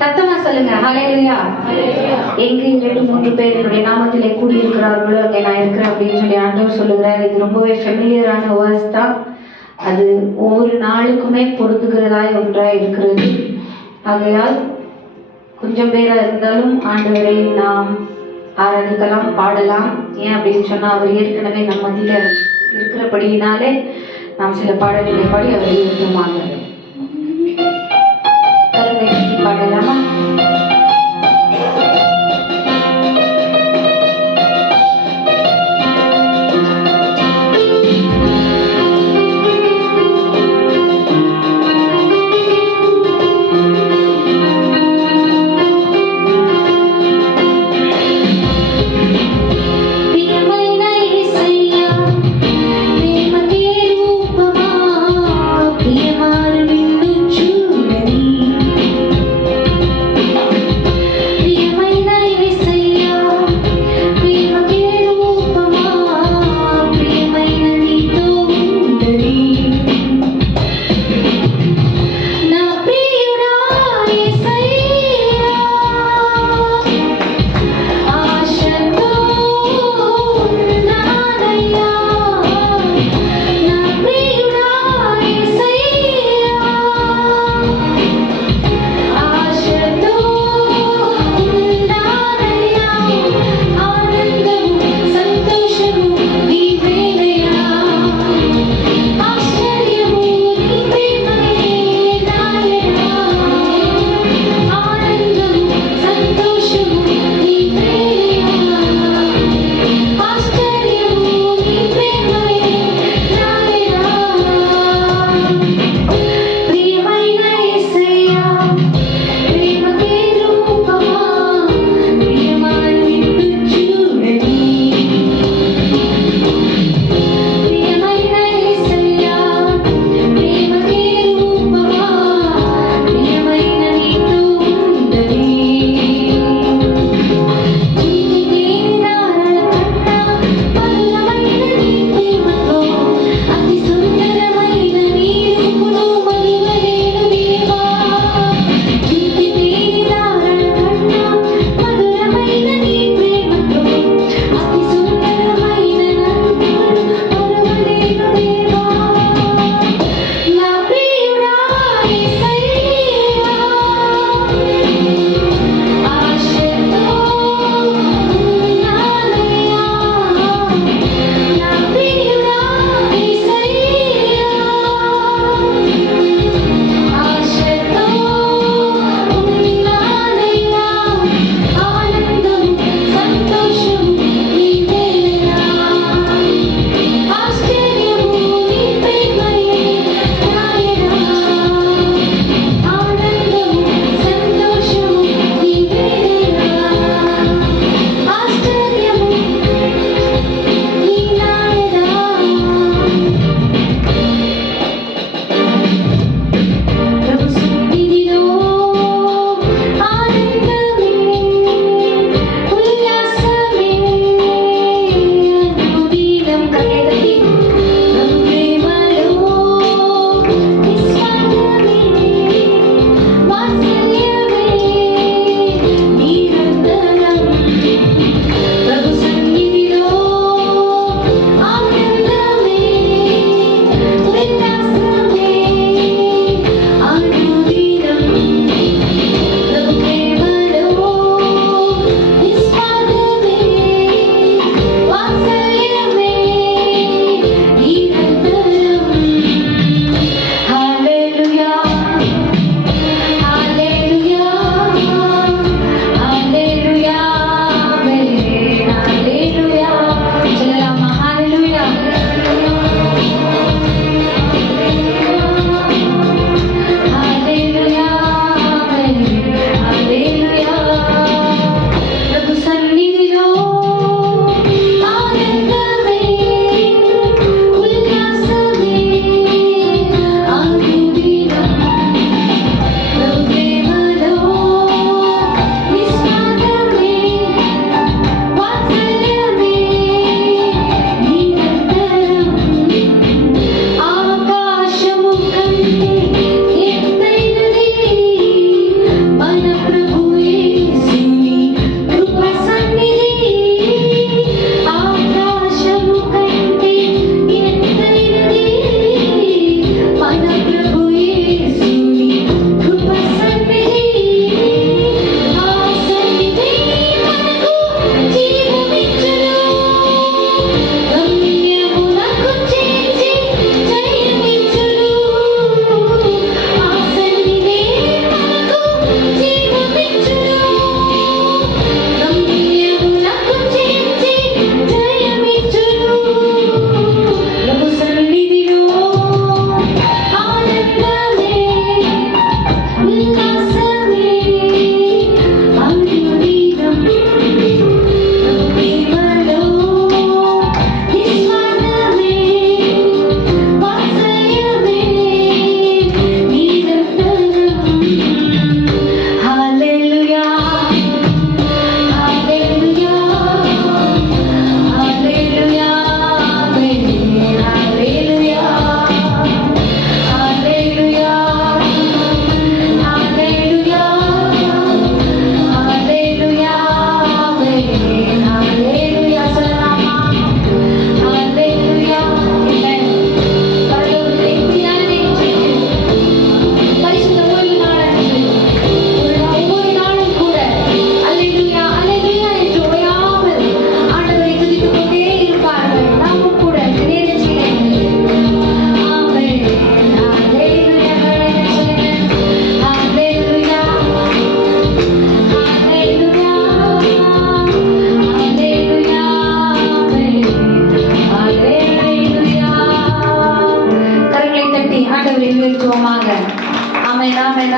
சத்தமா சொல்லுங்க ஹல்லேலூயா. எங்க 2-3 பேர் என்னுடைய நாமத்திலே கூடியிருக்கிறார்களோ அங்கே நான் இருக்கிறேன் அப்படின்னு சொல்லி ஆண்டவர் சொல்லுகிறார். இது ரொம்பவே ஃபெமிலியரான வேர்ஸ் தான். அது ஒவ்வொரு நாளுக்குமே பொருந்துகிறதாய் ஒன்றாய் இருக்கிறது. ஆகையால் கொஞ்சம் பேரா இருந்தாலும் ஆண்டவரை நாம் ஆராதிக்கலாம், பாடலாம். ஏன் அப்படின்னு சொன்னா அவர் ஏற்கனவே நம்ம மத்தியில இருக்கிறபடியினாலே நாம் சில பாடல்களை பாடி அவரை உயர்த்துவாங்க. பாடலாமா? ప్రియమైన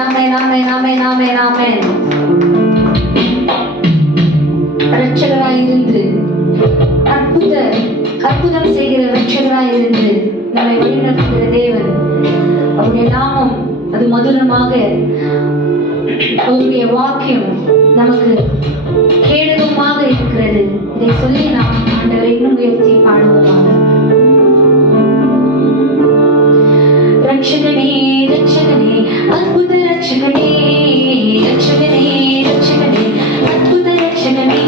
ஆமென் ஆமென் ஆமென் ஆமென் ஆமென். இரட்சகராய் இருந்து அற்புதம் செய்கிற இரட்சகராய் இருந்து நம்மை வழிநடத்துகிற தேவன், அவருடைய நாமம் அது மதுரமாக, அவருடைய வாக்கியம் நமக்கு கேடகமாக இருக்கிறது. இதை சொல்லி நாம் ஆண்டவரை இன்னும் உயர்த்தி பாடுவோமாக. ரட்சகனே ரட்சகனே அற்புத ரட்சகனே, ரட்சகனே ரட்சகனே அற்புத ரட்சகனே,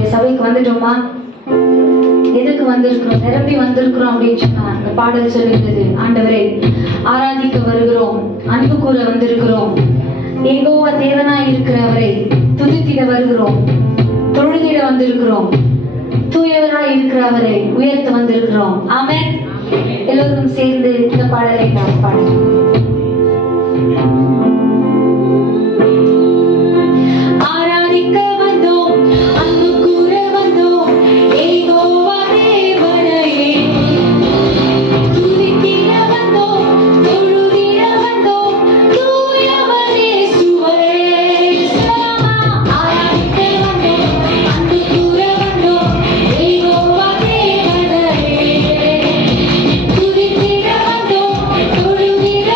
நம்முடைய சபைக்கு வந்துட்டோமா? எதுக்கு வந்திருக்கிறோம்? நிரம்பி வந்திருக்கிறோம் அப்படின்னு சொன்னா அந்த பாடல் சொல்லுகிறது, ஆண்டவரை ஆராதிக்க வருகிறோம், அன்பு கூற வந்திருக்கிறோம், யெகோவா தேவனாய் இருக்கிறவரை துதித்திட வருகிறோம், தொழுதிட வந்திருக்கிறோம், தூயவராய் இருக்கிறவரை உயர்த்த வந்திருக்கிறோம். ஆமென். எல்லோரும் சேர்ந்து இந்த பாடலை நாம் பாடுவோம். ஆராதிக்க வந்தோம், அன்பு கூற வந்தோம், யெகோவா தேவனையே துதித்திட வந்தோம், தொழுதிட வந்தோம், தூயவரே இயேசுவே. ஆராதிக்க வந்தோம், அன்பு கூற வந்தோம், யெகோவா தேவனையே துதித்திட வந்தோம், தொழுதிட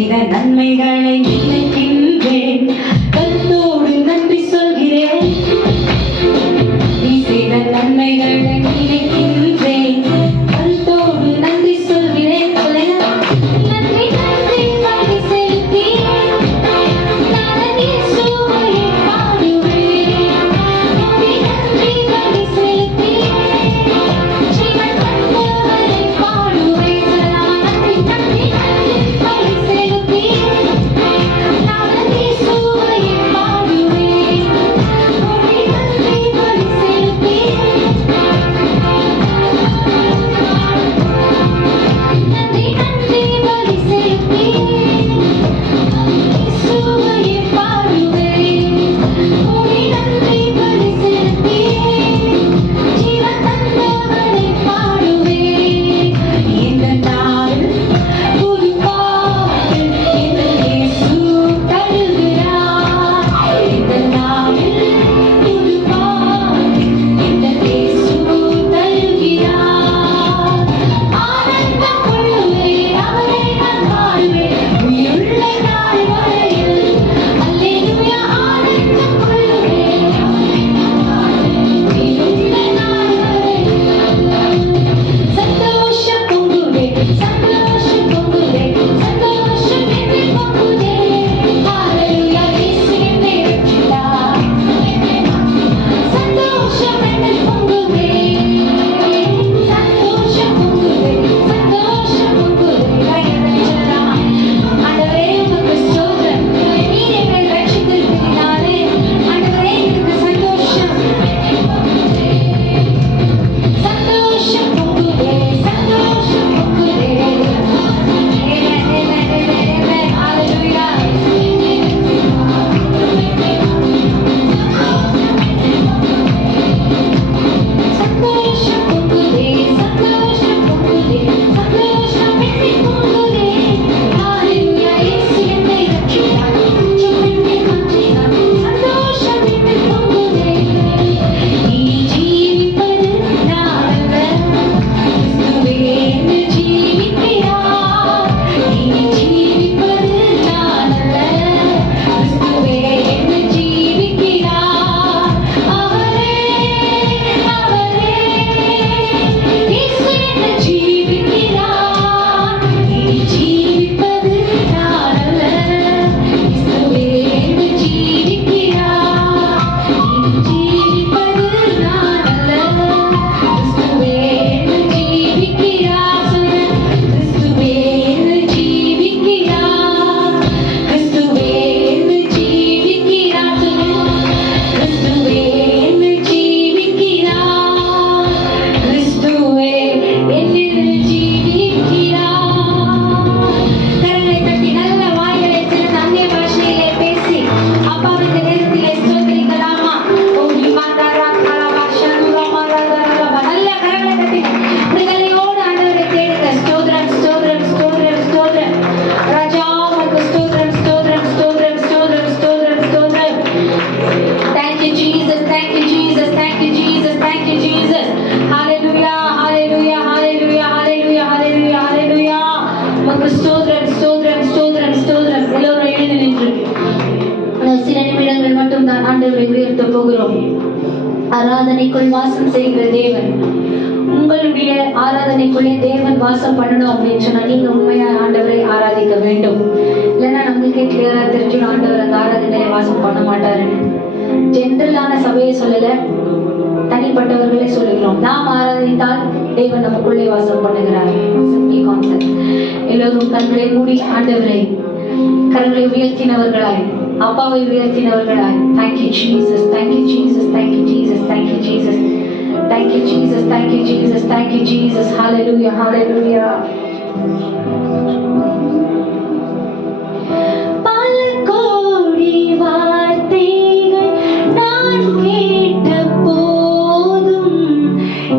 செய்த நன்மைகளை நினைக்கின்றேன், கருத்தோடு நன்றி சொல்கிறேன். நீ செய்த நன்மைகளை நினைக்கின்றேன், கருத்தோடு நன்றி சொல்கிறேன். நன்றி நன்றி நன்றி செலுத்தி நான் இயேசுவை பாடுவேன். நன்றி நன்றி நன்றி செலுத்தி ஜீவன் தந்தவரை பாடுவேன். நன்றி நன்றி நன்றி நன்றி செலுத்தி நான் இயேசுவை பாடுவேன். நன்றி நன்றி நன்றி செலுத்தி நன்றி நன்றி நன்றி செலுத்தி இயேசுவை பாடுவேன். நன்றி நன்றி நன்றி செலுத்தி ஜீவன் தந்தவரை பாடுவேன். இந்த நாள் புது பாட்டு என் இயேசு தருகிறார். இந்த நாள் புது பாட்டு என் இயேசு தருகிறார். ஆனந்தம் கொள்ளுவேன், அவரை நான் வாழ்வேன் உயிருள்ள நாள் வரையில். அல்லேலூயா. ஆனந்தம் கொள்ளுவேன், அவரை நான் வாழ்வேன் உயிருள்ள நாள் வரையில். சந்தோஷம் பொங்குதே, சந்தோஷம் பொங்குதே, சந்தோஷம் என்னை பொங்குதே. ஹalleluya. இயேசு என்னை ரட்சித்தார், என்னை மாற்றினார். சந்தோஷம் என்னை பொங்குதே, சந்தோஷம் பொங்குதே, சந்தோஷம் பொங்குதே. கையெழுத்தலாம். ஆண்டவரே உமக்கு ஸ்தோத்திரம். நீர் எங்களை ரட்சித்திருக்கிறீரே. ஆண்டவரே எனக்கு சந்தோஷம் பொங்குதே. சந்தோஷம் பொங்குதே, சந்தோஷம் பொங்குதே. ஹalleluya. சந்தோஷம் பொங்குதே, சந்தோஷம் பொங்குதே, சந்தோஷம் என்னை பொங்குதே. ஹalleluya. இயேசு என்னை ரட்சித்தார், என்னை மாற்றினார். சந்தோஷம் என்னை பொங்குதே. நீ ஜீவிப்பது நான் அல்ல, கிறிஸ்துவே என்னை ஜீவிக்கிறார். நீ ஜீவிப்பது நான் அல்ல, கிறிஸ்துவே என்னை ஜீவிக்கிறார். அவரே அவரே இயேசு என்னை ஜீவிக்கிறார். நீ ஜீவிப்பது நான் அல்ல, கிறிஸ்துவே என்னை ஜீவிக்கிறார். நீ ஜீவிப்பது நான் அல்ல, கிறிஸ்துவே என்னை ஜீவிக்கிறார். சொல்லுங்க. கிறிஸ்துவே என்னை ஜீவிக்கிறார், கிறிஸ்துவே என்னை ஜீவிக்கிறார். சொல்லுங்க. கிறிஸ்துவே என்னை ஜீவிக்கிறார், கிறிஸ்துவே என்னில் ஜீவிக்கிறார். கரங்களை தட்டி நல்ல வாய்களை திறந்து அந்நிய பாஷையிலே பேசி அப்பாவின் இந்த நேரத்திலே ஸ்தோத்திரிக்கலாமா? ஓடி மாதாரா கலவா ஷனுரா மாதாரா. நல்ல கரங்களை தட்டி விடுதலையோடு ஆண்டவரை தேடுங்க. ஸ்தோத்திரம் ஸ்தோத்திரம் ஸ்தோத்திரம் ஸ்தோத்திரம். ராஜா உமக்கு ஸ்தோத்திரம் ஸ்தோத்திரம் ஸ்தோத்திரம் ஸ்தோத்திரம் ஸ்தோத்திரம் ஸ்தோத்திரம். Thank you Jesus, thank you Jesus, thank you Jesus, thank you Jesus. Hallelujah, hallelujah, hallelujah, hallelujah, hallelujah, hallelujah. உமக்கு ஸ்தோத்திரம் ஸ்தோத்திரம் ஸ்தோத்திரம் ஸ்தோத்திரம். எல்லோரும் எழுந்து நின்று சில நிமிடங்கள் மட்டும் தான் ஆண்டவரை உயர்த்த போகிறோம். ஆராதனைக்குள் வாசம் செய்கிற தேவன், உங்களுடைய ஆராதனைக்குள்ளே தேவன் வாசம் பண்ணணும் அப்படின்னு சொன்னா நீங்க உண்மையா ஆண்டவரை ஆராதிக்க வேண்டும். இல்லைன்னா நமக்கு கிளியரா தெரிஞ்சிடும் ஆண்டவர் அந்த ஆராதனையை வாசம் பண்ண மாட்டாருன்னு. ஜென்ரலான சபையை சொல்லல, தனிப்பட்டவர்களே சொல்லுகிறோம். நாம் ஆராதித்தால் தேவன் நமக்குள்ளே வாசம் பண்ணுகிறார். Simple concept. எல்லோரும் கண்களை மூடி ஆண்டவரை கரங்களை உயர்த்தினவர்களாய், அப்பாவை உயர்த்தினவர்களாய். Thank you Jesus, thank you Jesus, thank you Jesus, thank you Jesus, thank you Jesus, thank you Jesus, thank you Jesus. Hallelujah, hallelujah. பல கோடி வார்த்தைகள் நான் கேட்ட போதும்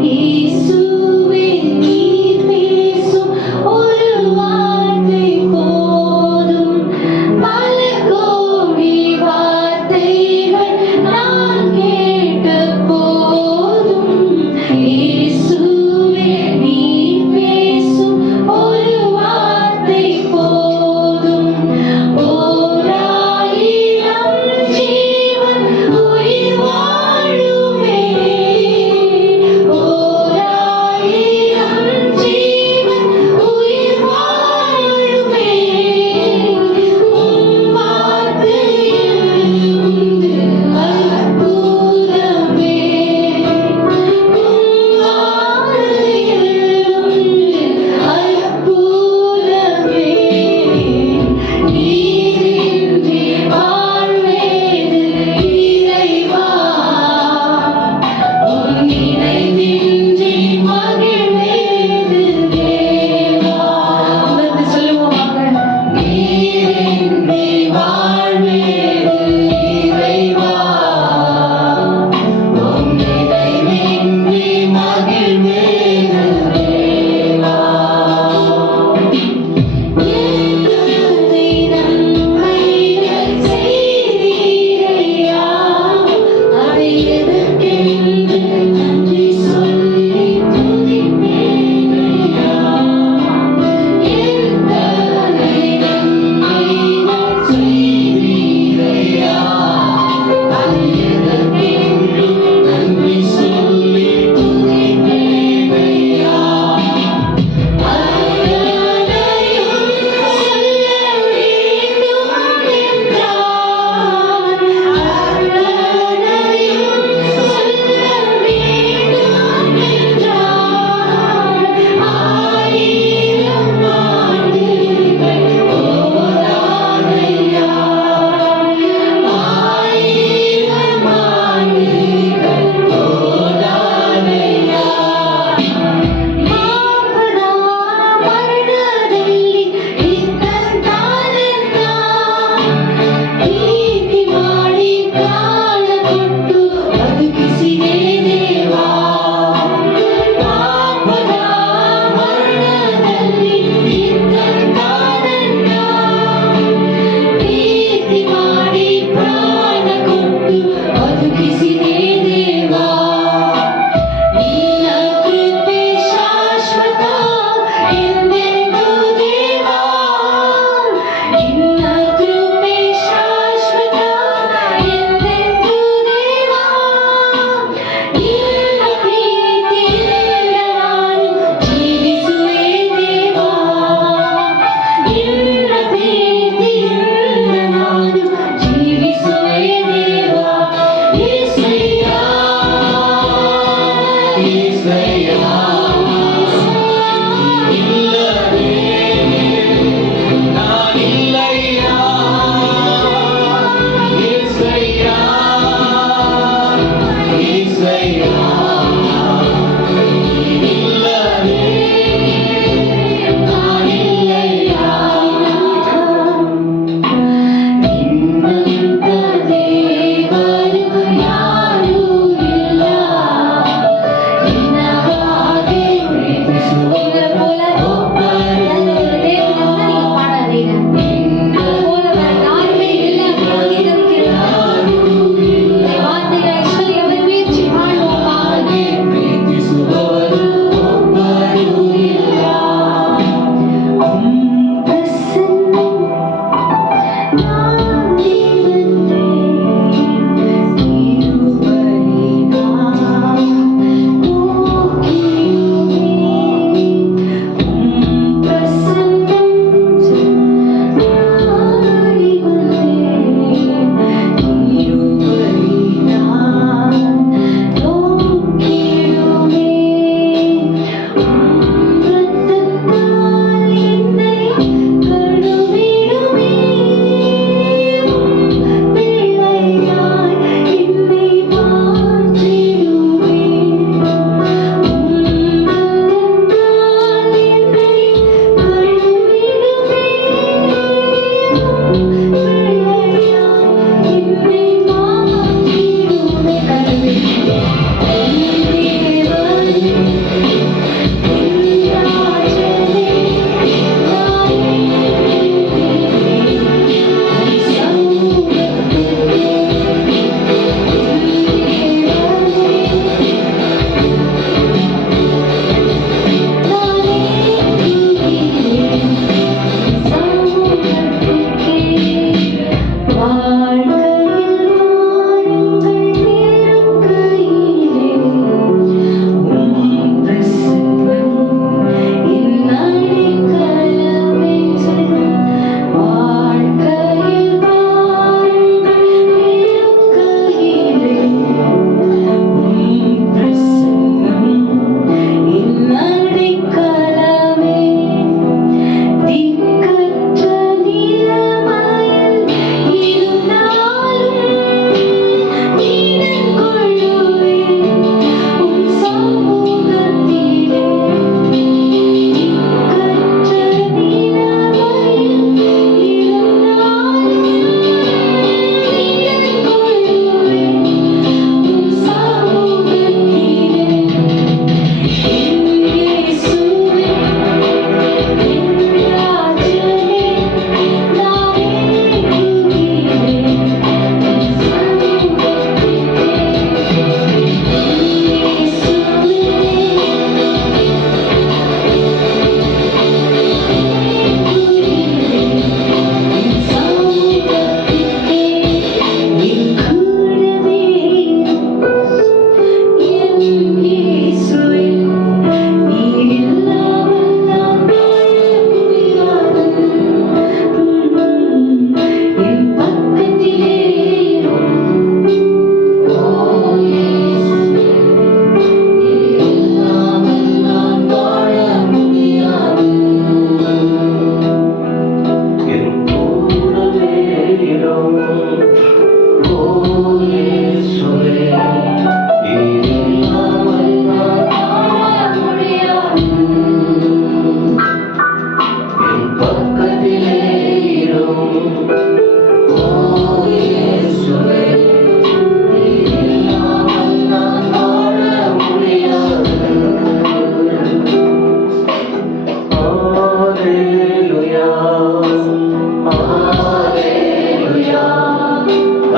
இயேசுவே நீர் பேசும் ஒரு வார்த்தை போதும். பல கோடி வார்த்தைகள் நான் கேட்ட போதும் இயேசுவே நீர் பேசும்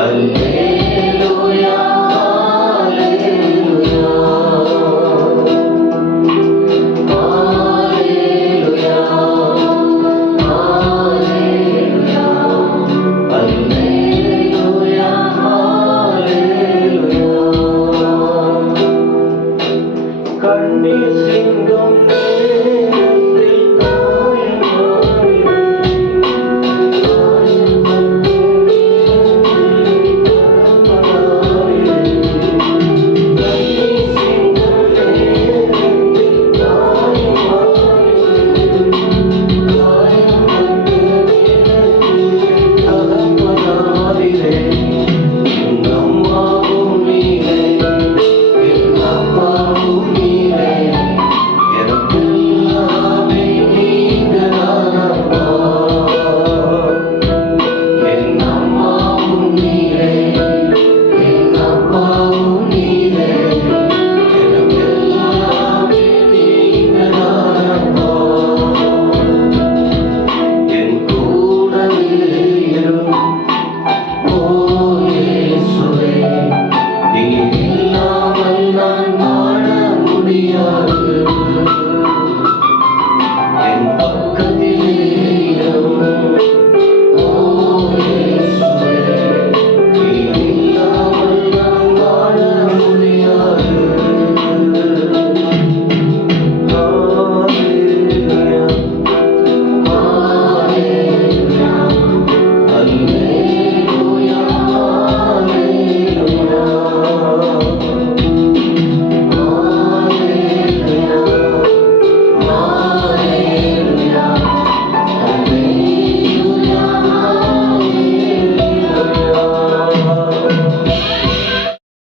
Hallelujah.